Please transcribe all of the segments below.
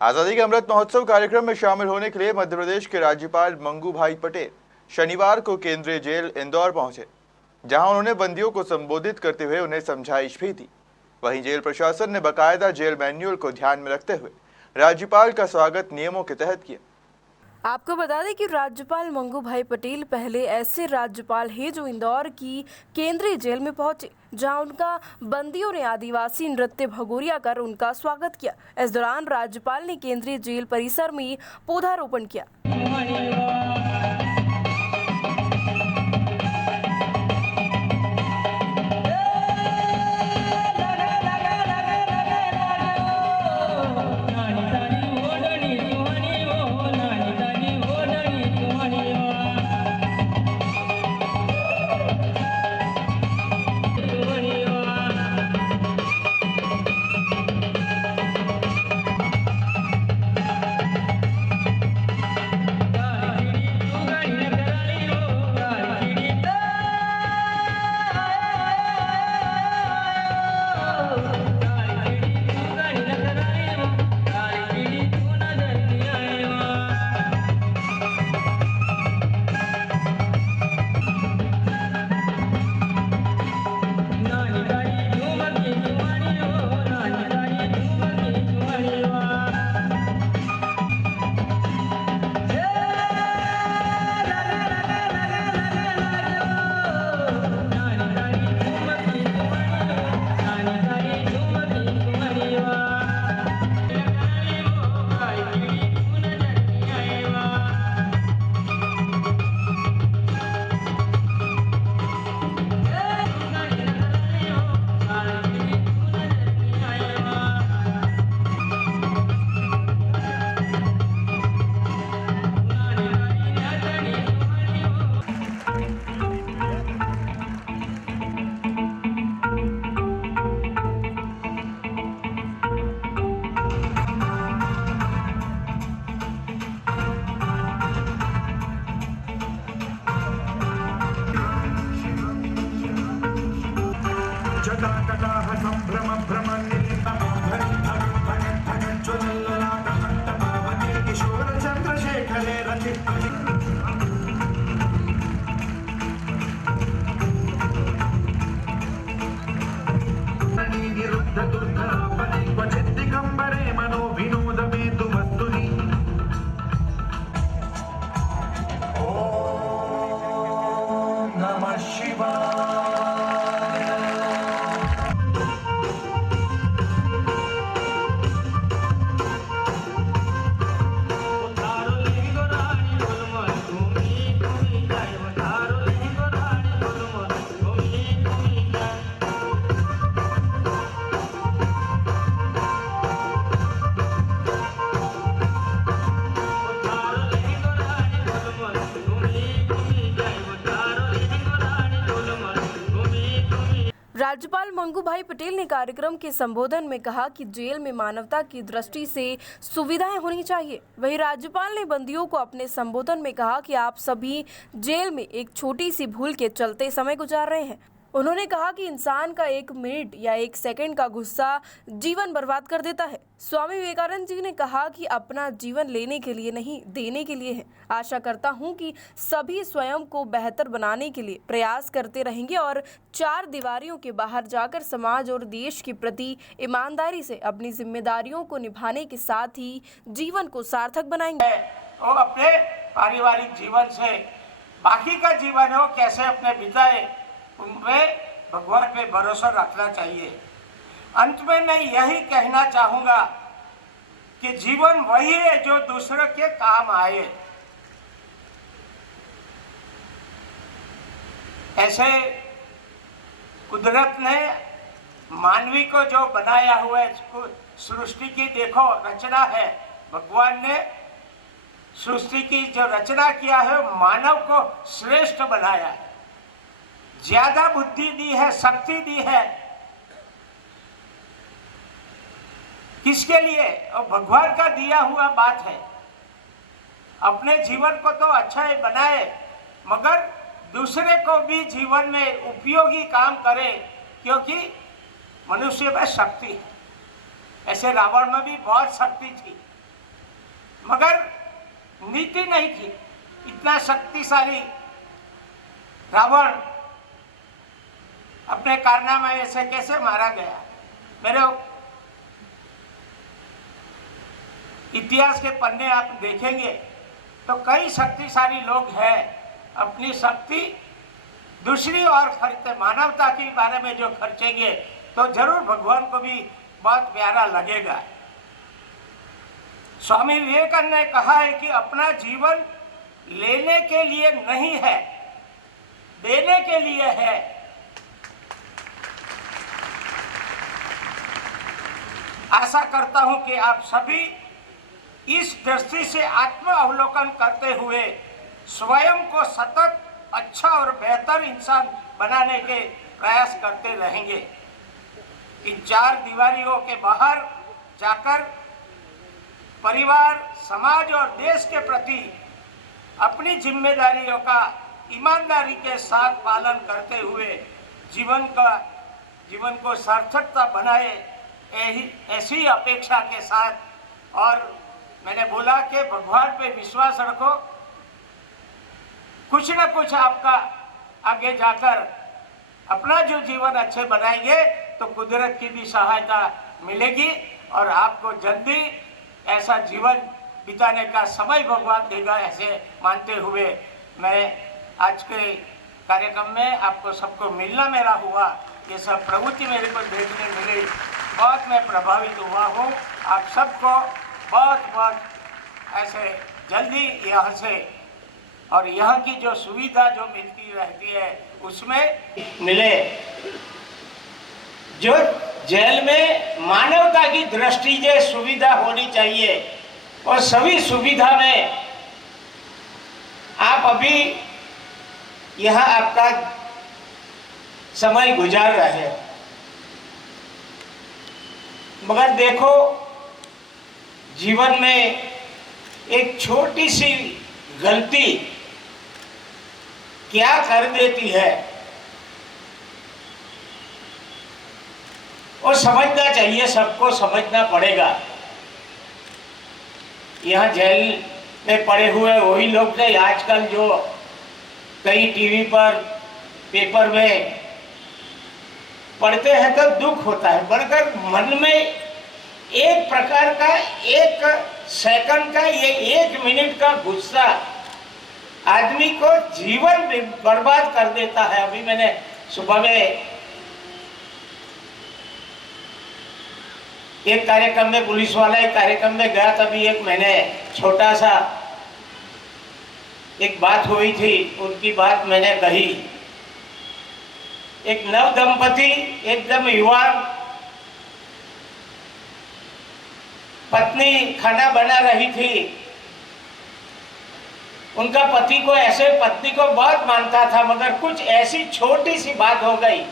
आजादी के अमृत महोत्सव कार्यक्रम में शामिल होने के लिए मध्य प्रदेश के राज्यपाल मंगू भाई पटेल शनिवार को केंद्रीय जेल इंदौर पहुंचे, जहां उन्होंने बंदियों को संबोधित करते हुए उन्हें समझाइश भी दी। वहीं जेल प्रशासन ने बाकायदा जेल मैन्युअल को ध्यान में रखते हुए राज्यपाल का स्वागत नियमों के तहत किया। आपको बता दें कि राज्यपाल मंगू भाई पटेल पहले ऐसे राज्यपाल हैं जो इंदौर की केंद्रीय जेल में पहुंचे, जहां उनका बंदियों ने आदिवासी नृत्य भगोरिया कर उनका स्वागत किया। इस दौरान राज्यपाल ने केंद्रीय जेल परिसर में पौधारोपण किया। राज्यपाल मंगू भाई पटेल ने कार्यक्रम के संबोधन में कहा कि जेल में मानवता की दृष्टि से सुविधाएं होनी चाहिए। वहीं राज्यपाल ने बंदियों को अपने संबोधन में कहा कि आप सभी जेल में एक छोटी सी भूल के चलते समय गुजार रहे हैं। उन्होंने कहा कि इंसान का 1 मिनट या 1 सेकंड का गुस्सा जीवन बर्बाद कर देता है। स्वामी विवेकानंद जी ने कहा कि अपना जीवन लेने के लिए नहीं, देने के लिए है। आशा करता हूं कि सभी स्वयं को बेहतर बनाने के लिए प्रयास करते रहेंगे और 4 दीवारियों के बाहर जाकर समाज और देश के प्रति ईमानदारी से अपनी जिम्मेदारियों को निभाने के साथ ही जीवन को सार्थक बनाएंगे। और अपने पारिवारिक जीवन से बाकी का जीवन हो कैसे अपने बिताए, उनमें भगवान पे भरोसा रखना चाहिए। अंत में मैं यही कहना चाहूंगा कि जीवन वही है जो दूसरों के काम आए। ऐसे कुदरत ने मानवी को जो बनाया हुआ है, सृष्टि की देखो रचना है, भगवान ने सृष्टि की जो रचना किया है मानव को श्रेष्ठ बनाया है, ज्यादा बुद्धि दी है, शक्ति दी है। किसके लिए? और भगवान का दिया हुआ बात है। अपने जीवन को तो अच्छा ही बनाए, मगर दूसरे को भी जीवन में उपयोगी काम करे, क्योंकि मनुष्य में शक्ति है। ऐसे रावण में भी बहुत शक्ति थी, मगर नीति नहीं थी। इतना शक्तिशाली रावण अपने कारनामे से कैसे मारा गया। मेरे इतिहास के पन्ने आप देखेंगे तो कई शक्तिशाली लोग हैं, अपनी शक्ति दूसरी ओर खर्चते, मानवता के बारे में जो खर्चेंगे तो जरूर भगवान को भी बहुत प्यारा लगेगा। स्वामी विवेकानंद ने कहा है कि अपना जीवन लेने के लिए नहीं है, देने के लिए है। आशा करता हूं कि आप सभी इस दृष्टि से आत्म अवलोकन करते हुए स्वयं को सतत अच्छा और बेहतर इंसान बनाने के प्रयास करते रहेंगे। इन चार दीवारियों के बाहर जाकर परिवार, समाज और देश के प्रति अपनी जिम्मेदारियों का ईमानदारी के साथ पालन करते हुए जीवन को सार्थकता बनाए, ऐसी अपेक्षा के साथ। और मैंने बोला कि भगवान पे विश्वास रखो, कुछ न कुछ आपका आगे जाकर अपना जो जीवन अच्छे बनाएंगे तो कुदरत की भी सहायता मिलेगी और आपको जल्दी ऐसा जीवन बिताने का समय भगवान देगा, ऐसे मानते हुए मैं आज के कार्यक्रम में आपको सबको मिलना मेरा हुआ, ये सब प्रवृत्ति मेरे को देखने मिली, बहुत मैं प्रभावित हुआ हूँ। आप सबको बहुत ऐसे जल्दी यहाँ से और यहाँ की जो सुविधा जो मिलती रहती है उसमें मिले। जो जेल में मानवता की दृष्टि से सुविधा होनी चाहिए और सभी सुविधा में आप अभी यहाँ आपका समय गुजार रहे हैं, मगर देखो जीवन में एक छोटी सी गलती क्या कर देती है और समझना चाहिए, सबको समझना पड़ेगा। यहाँ जेल में पड़े हुए वही लोग नहीं, आजकल जो कई टीवी पर पेपर में पढ़ते हैं तो दुख होता है, बढ़कर मन में एक प्रकार का, एक सेकंड का, ये एक मिनट का गुस्सा आदमी को जीवन बर्बाद कर देता है। अभी मैंने सुबह में एक कार्यक्रम में, पुलिस वाला एक कार्यक्रम में गया, तभी एक मैंने छोटा सा एक बात हुई थी, उनकी बात मैंने कही। एक नव दंपति, एकदम युवा पत्नी खाना बना रही थी, उनका पति को ऐसे, पत्नी को बहुत मानता था, मगर कुछ ऐसी छोटी सी बात हो गई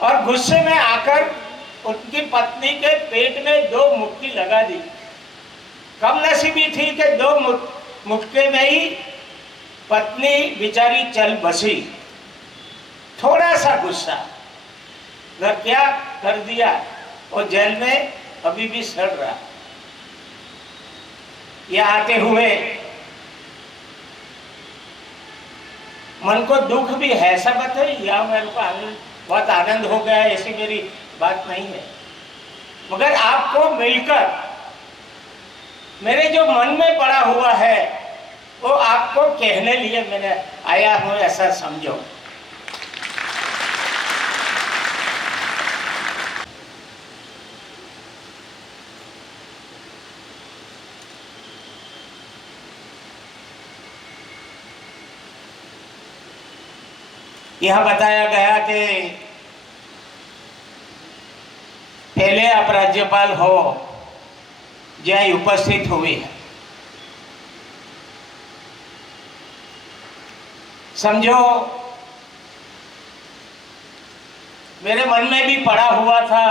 और गुस्से में आकर उनकी पत्नी के पेट में 2 मुक्की लगा दी। कम नसीबी थी कि 2 मुक्के में ही पत्नी बेचारी चल बसी। थोड़ा सा गुस्सा, मगर क्या कर दिया, और जेल में अभी भी सड़ रहा। ये आते हुए मन को दुख भी है, ऐसा बात है या मेरे को बहुत आनंद हो गया, ऐसी मेरी बात नहीं है, मगर आपको मिलकर मेरे जो मन में पड़ा हुआ है वो आपको कहने लिए मैंने आया हूं, ऐसा समझो। यह बताया गया कि पहले आप राज्यपाल हो जय उपस्थित हुए हैं। समझो मेरे मन में भी पड़ा हुआ था,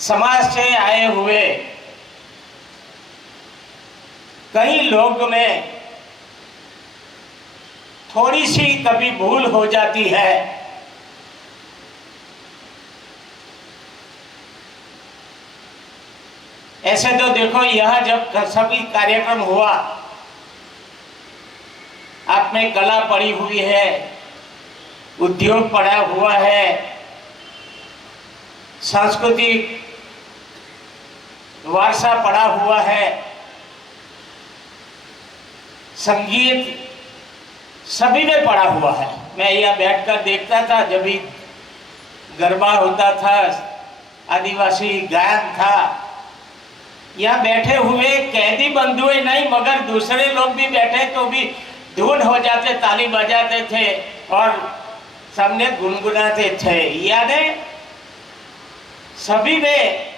समाज से आए हुए कई लोग में थोड़ी सी कभी भूल हो जाती है ऐसे तो देखो यहाँ जब सभी कार्यक्रम हुआ, आप में कला पड़ी हुई है, उद्योग पड़ा हुआ है, सांस्कृतिक वारसा पड़ा हुआ है, संगीत सभी में पड़ा हुआ है। मैं यहाँ बैठकर देखता था, जब भी गरबा होता था, आदिवासी गायन था, यहाँ बैठे हुए कैदी बंधुए नहीं मगर दूसरे लोग भी बैठे तो भी धुन हो जाते, ताली बजाते थे और सामने गुनगुनाते थे। यानी सभी में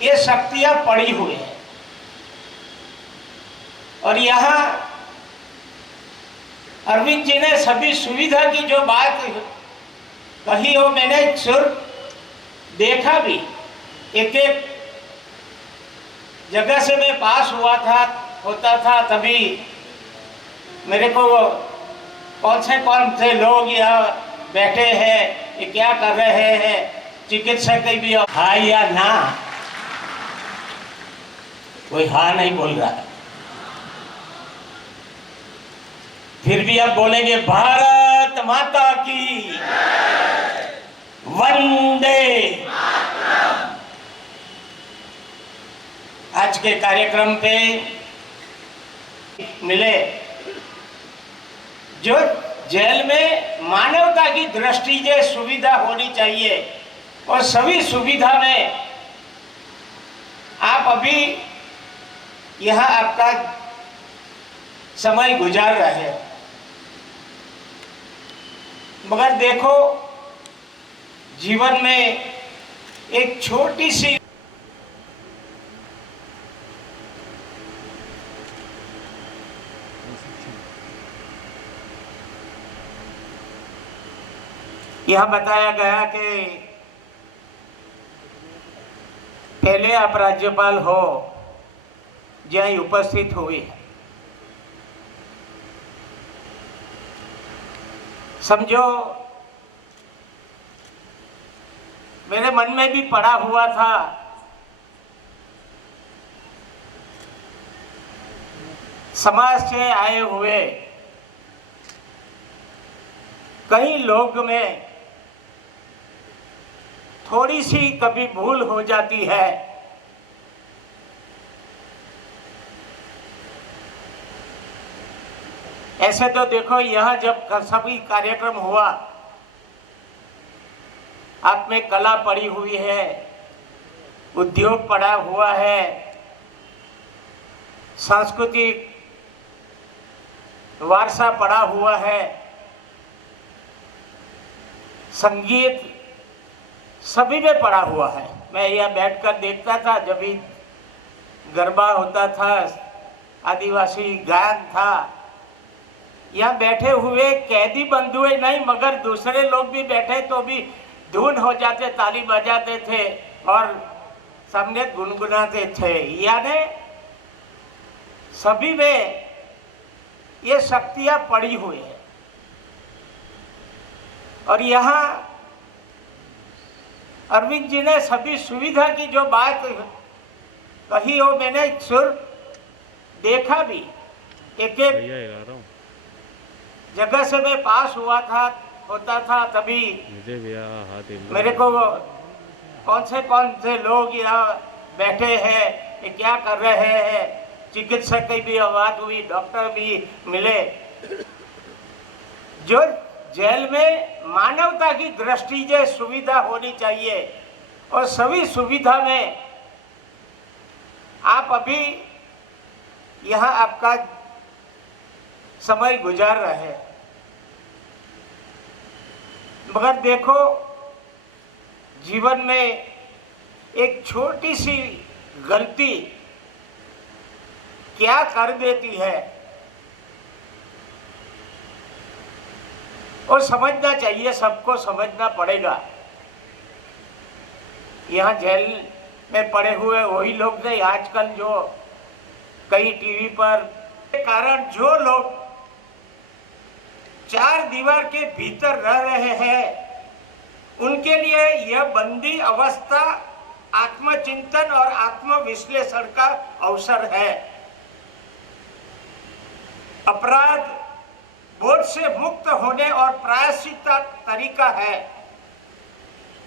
ये शक्तियां पड़ी हुई है। और यहाँ अरविंद जी ने सभी सुविधा की जो बात कही हो, मैंने सुर देखा भी। एक एक जगह से मैं पास होता था तभी मेरे को कौन से लोग यहाँ बैठे हैं, ये क्या कर रहे हैं, चिकित्सक भी हाँ या ना, कोई हाँ नहीं बोल रहा। फिर भी आप बोलेंगे भारत माता की वंदे। आज के कार्यक्रम पे मिले जो जेल में मानवता की दृष्टि से सुविधा होनी चाहिए, और सभी सुविधा में आप अभी यहाँ आपका समय गुजार रहे हैं। मगर देखो जीवन में एक छोटी सी यह बताया गया कि पहले आप राज्यपाल हो जहाँ उपस्थित हुई है। समझो मेरे मन में भी पड़ा हुआ था, समाज से आए हुए कई लोग में थोड़ी सी कभी भूल हो जाती है। ऐसे तो देखो यहाँ जब सभी कार्यक्रम हुआ, आप में कला पड़ी हुई है, उद्योग पड़ा हुआ है, सांस्कृतिक वारसा पड़ा हुआ है, संगीत सभी में पड़ा हुआ है। मैं यहाँ बैठकर देखता था, जब भी गरबा होता था, आदिवासी गायन था, यहाँ बैठे हुए कैदी बंधुए नहीं मगर दूसरे लोग भी बैठे तो भी धुन हो जाते, ताली बजाते थे और सामने गुनगुनाते थे। यानी सभी में ये शक्तियां पड़ी हुई है। और यहाँ अरविंद जी ने सभी सुविधा की जो बात कही हो, मैंने सुर देखा भी। एक एक जगह से मैं पास होता था तभी मेरे को कौन से लोग यहाँ बैठे हैं, ये क्या कर रहे हैं, चिकित्सक की भी बात हुई, डॉक्टर भी मिले। जो जेल में मानवता की दृष्टि से सुविधा होनी चाहिए, और सभी सुविधा में आप अभी यहाँ आपका समय गुजार रहे हैं। मगर देखो जीवन में एक छोटी सी गलती क्या कर देती है, और समझना चाहिए, सबको समझना पड़ेगा। यहाँ जेल में पड़े हुए वही लोग नहीं, आजकल जो कई टीवी पर कारण जो लोग चार दीवार के भीतर रह रहे हैं, उनके लिए यह बंदी अवस्था आत्मचिंतन और आत्मविश्लेषण का अवसर है। अपराध बोध से मुक्त होने और प्रायश्चित का तरीका है।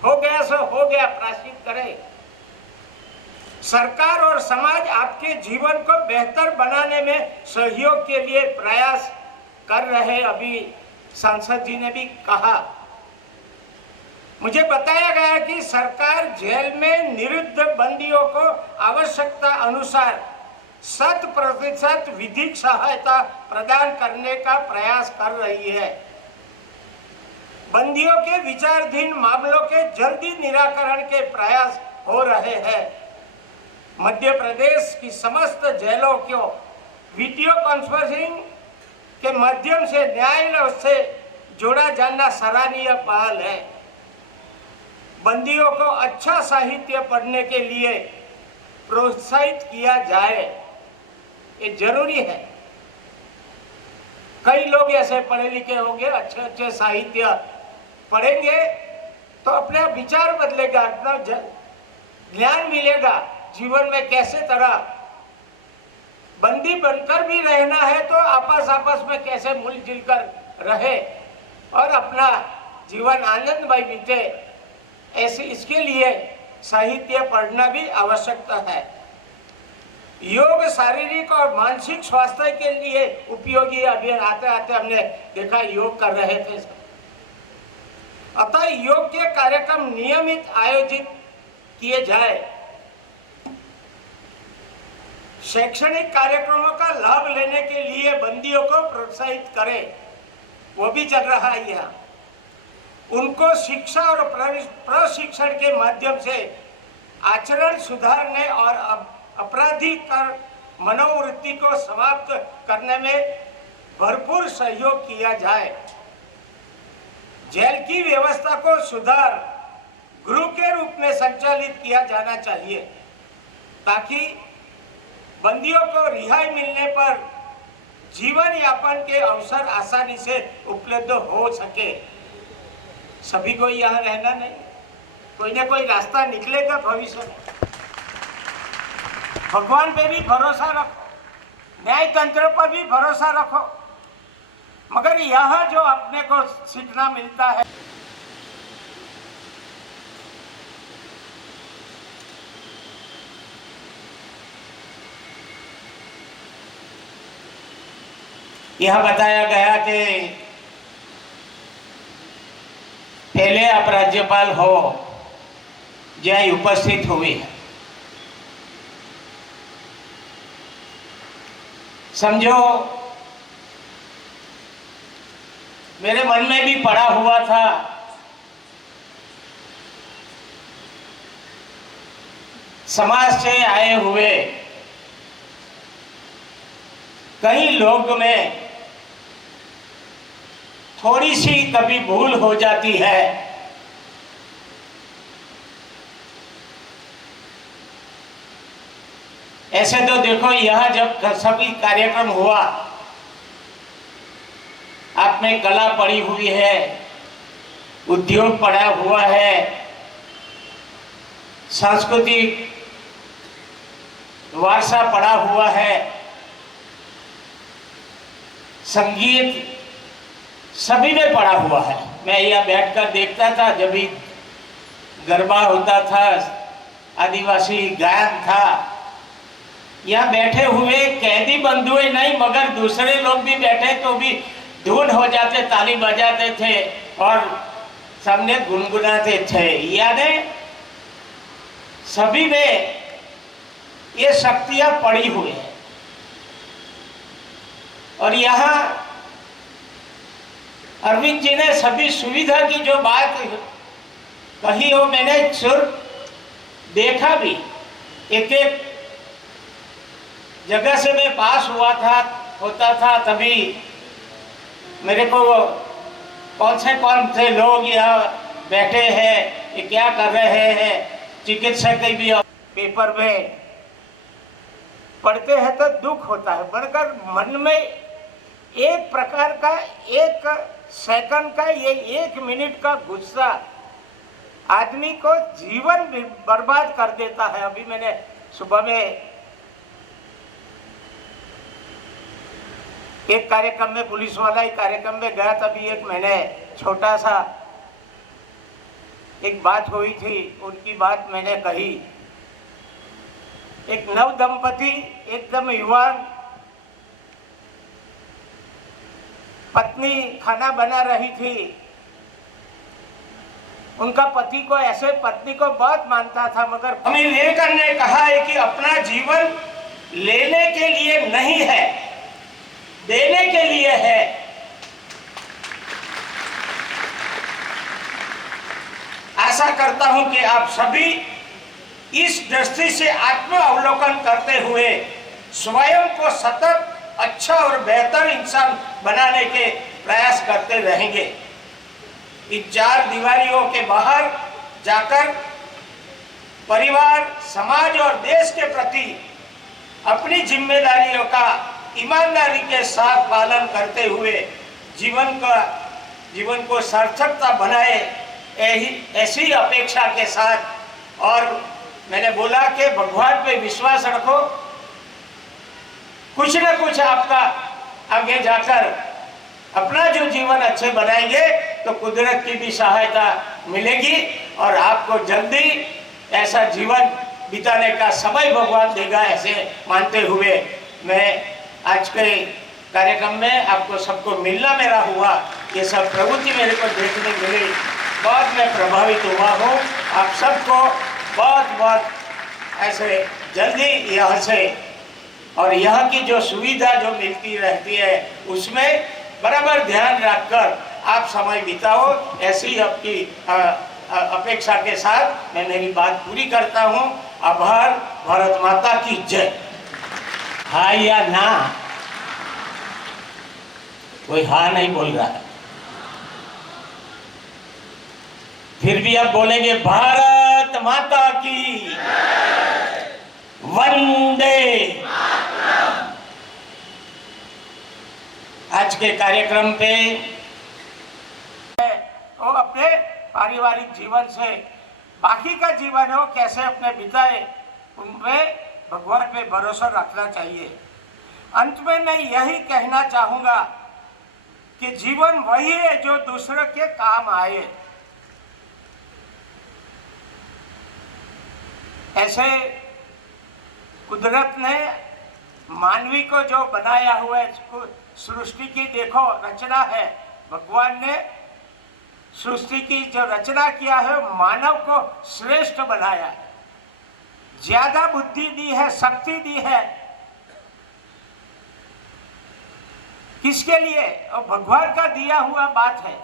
हो गया सो हो गया, प्रायश्चित करें। सरकार और समाज आपके जीवन को बेहतर बनाने में सहयोग के लिए प्रयास कर रहे। अभी सांसद जी ने भी कहा। मुझे बताया गया कि सरकार जेल में निरुद्ध बंदियों को आवश्यकता अनुसार 100% विधिक सहायता प्रदान करने का प्रयास कर रही है। बंदियों के विचाराधीन मामलों के जल्दी निराकरण के प्रयास हो रहे हैं। मध्य प्रदेश की समस्त जेलों को वीडियो कॉन्फ्रेंसिंग के माध्यम से न्यायालय से जोड़ा जाना सराहनीय पहल है। बंदियों को अच्छा साहित्य पढ़ने के लिए प्रोत्साहित किया जाए, ये जरूरी है। कई लोग ऐसे पढ़े लिखे होंगे, अच्छे अच्छे साहित्य पढ़ेंगे तो अपना विचार बदलेगा, अपना ज्ञान मिलेगा। जीवन में कैसे तरह बंदी बनकर भी रहना है तो आपस में कैसे मिलजुल कर रहे और अपना जीवन आनंदमय बीते, ऐसे इसके लिए साहित्य पढ़ना भी आवश्यकता है। योग शारीरिक और मानसिक स्वास्थ्य के लिए उपयोगी। अभी आते आते हमने देखा योग कर रहे थे। अतः योग के कार्यक्रम नियमित आयोजित किए जाए। शैक्षणिक कार्यक्रमों का लाभ लेने के लिए बंदियों को प्रोत्साहित करें, वो भी चल रहा है यहाँ। उनको शिक्षा और प्रशिक्षण के माध्यम से आचरण सुधारने और आपराधिक मनोवृत्ति को समाप्त करने में भरपूर सहयोग किया जाए। जेल की व्यवस्था को सुधार गृह के रूप में संचालित किया जाना चाहिए ताकि बंदियों को रिहाई मिलने पर जीवन यापन के अवसर आसानी से उपलब्ध हो सके। सभी को यहाँ रहना नहीं, कोई ना कोई रास्ता निकलेगा भविष्य में। भगवान पे भी भरोसा रखो, न्याय तंत्र पर भी भरोसा रखो, मगर यहाँ जो अपने को सीखना मिलता है। यह बताया गया कि पहले आप राज्यपाल हो जय उपस्थित हुए। समझो मेरे मन में भी पड़ा हुआ था, समाज से आए हुए कई लोग में थोड़ी सी कभी भूल हो जाती है। ऐसे तो देखो यह जब सभी कार्यक्रम हुआ, आप में कला पड़ी हुई है, उद्योग पड़ा हुआ है, सांस्कृतिक वारसा पड़ा हुआ है, संगीत सभी में पड़ा हुआ है। मैं यहाँ बैठकर देखता था, जब भी गरबा होता था, आदिवासी गायन था, यहाँ बैठे हुए कैदी बंधुए नहीं मगर दूसरे लोग भी बैठे तो भी धुन हो जाते, ताली बजाते थे और सामने गुनगुनाते थे। यानी सभी में ये शक्तियां पड़ी हुई है। और यहाँ अरविंद जी ने सभी सुविधा की जो बात कही हो, मैंने सुर देखा भी। एक एक जगह से मैं पास होता था तभी मेरे को कौन से लोग यहाँ बैठे हैं, ये क्या कर रहे हैं, चिकित्सक भी पेपर में पढ़ते हैं तो दुख होता है, बनकर मन में एक प्रकार का, एक सेकंड का, ये 1 मिनट का गुस्सा आदमी को जीवन बर्बाद कर देता है। अभी मैंने सुबह में एक कार्यक्रम में, पुलिस वाला ही कार्यक्रम में गया, तभी एक मैंने छोटा सा एक बात हुई थी, उनकी बात मैंने कही। एक नव दंपति, एकदम युवान पत्नी खाना बना रही थी। उनका पति को ऐसे पत्नी को बहुत मानता था, मगर स्वामी विवेकानंद ने कहा है कि अपना जीवन लेने के लिए नहीं है, देने के लिए है। आशा करता हूं कि आप सभी इस दृष्टि से आत्म अवलोकन करते हुए स्वयं को सतत अच्छा और बेहतर इंसान बनाने के प्रयास करते रहेंगे। इन चार दीवारियों के बाहर जाकर परिवार, समाज और देश के प्रति अपनी जिम्मेदारियों का ईमानदारी के साथ पालन करते हुए जीवन को सार्थकता बनाए, ऐसी अपेक्षा के साथ। और मैंने बोला कि भगवान पे विश्वास रखो, कुछ न कुछ आपका आगे जाकर अपना जो जीवन अच्छे बनाएंगे तो कुदरत की भी सहायता मिलेगी और आपको जल्दी ऐसा जीवन बिताने का समय भगवान देगा, ऐसे मानते हुए मैं आज के कार्यक्रम में आपको सबको मिलना मेरा हुआ, ये सब प्रवृत्ति मेरे को देखने मिली, बहुत मैं प्रभावित हुआ हूँ। आप सबको बहुत बहुत ऐसे जल्दी यहाँ से और यहाँ की जो सुविधा जो मिलती रहती है उसमें बराबर ध्यान रखकर आप समय बिताओ, ऐसी आपकी अपेक्षा के साथ मैं मेरी बात पूरी करता हूँ। आभार। भारत माता की जय। हाँ या ना? कोई हाँ नहीं बोल रहा है। फिर भी आप बोलेंगे भारत माता की वंदे। आज के कार्यक्रम पे वो अपने पारिवारिक जीवन से बाकी का जीवन हो कैसे अपने बिताए, उनपे भगवान पे भरोसा रखना चाहिए। अंत में मैं यही कहना चाहूंगा कि जीवन वही है जो दूसरों के काम आए। ऐसे कुदरत ने मानवी को जो बनाया हुआ है, सृष्टि की देखो रचना है, भगवान ने सृष्टि की जो रचना किया है मानव को श्रेष्ठ बनाया है, ज्यादा बुद्धि दी है, शक्ति दी है। किसके लिए? और भगवान का दिया हुआ बात है।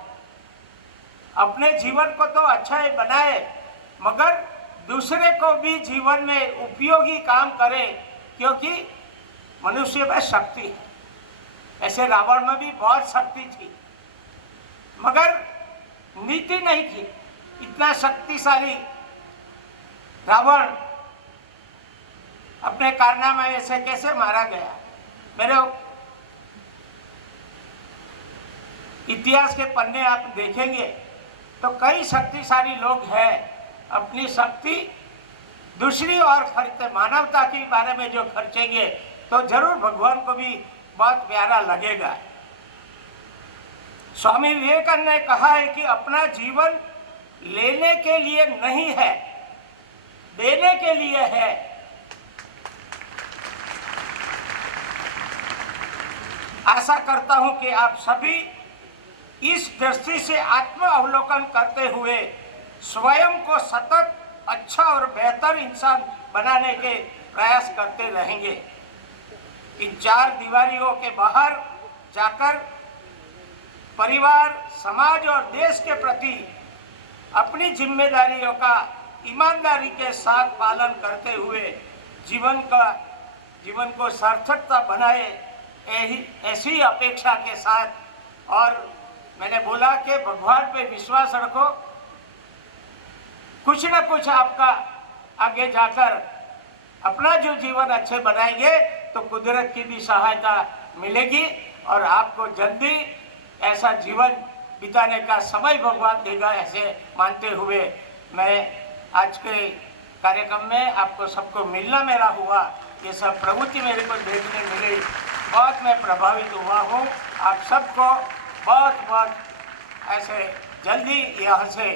अपने जीवन को तो अच्छा ही बनाए, मगर दूसरे को भी जीवन में उपयोगी काम करे, क्योंकि मनुष्य में शक्ति है। ऐसे रावण में भी बहुत शक्ति थी, मगर नीति नहीं थी। इतना शक्तिशाली रावण अपने कारनामे ऐसे कैसे मारा गया? मेरे इतिहास के पन्ने आप देखेंगे तो कई शक्तिशाली लोग हैं, अपनी शक्ति दूसरी ओर खर्चते, मानवता के बारे में जो खर्चेंगे तो जरूर भगवान को भी बहुत प्यारा लगेगा। स्वामी विवेकानंद ने कहा है कि अपना जीवन लेने के लिए नहीं है, देने के लिए है। आशा करता हूं कि आप सभी इस दृष्टि से आत्म अवलोकन करते हुए स्वयं को सतत अच्छा और बेहतर इंसान बनाने के प्रयास करते रहेंगे। इन चार दीवारियों के बाहर जाकर परिवार, समाज और देश के प्रति अपनी जिम्मेदारियों का ईमानदारी के साथ पालन करते हुए जीवन को सार्थकता बनाए, ऐसी अपेक्षा के साथ। और मैंने बोला कि भगवान पे विश्वास रखो, कुछ न कुछ आपका आगे जाकर अपना जो जीवन अच्छे बनाएंगे तो कुदरत की भी सहायता मिलेगी और आपको जल्दी ऐसा जीवन बिताने का समय भगवान देगा, ऐसे मानते हुए मैं आज के कार्यक्रम में आपको सबको मिलना मेरा हुआ, ये सब प्रवृत्ति मेरे को देखने मिली, बहुत मैं प्रभावित हुआ हूँ। आप सबको बहुत बहुत ऐसे जल्दी यहाँ से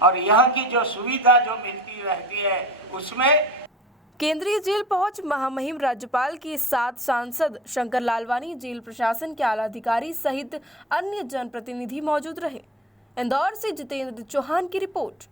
और यहाँ की जो सुविधा जो मिलती रहती है उसमें। केंद्रीय जेल पहुंच महामहिम राज्यपाल के साथ सांसद शंकर लालवानी, जेल प्रशासन के आला अधिकारी सहित अन्य जनप्रतिनिधि मौजूद रहे। इंदौर से जितेंद्र चौहान की रिपोर्ट।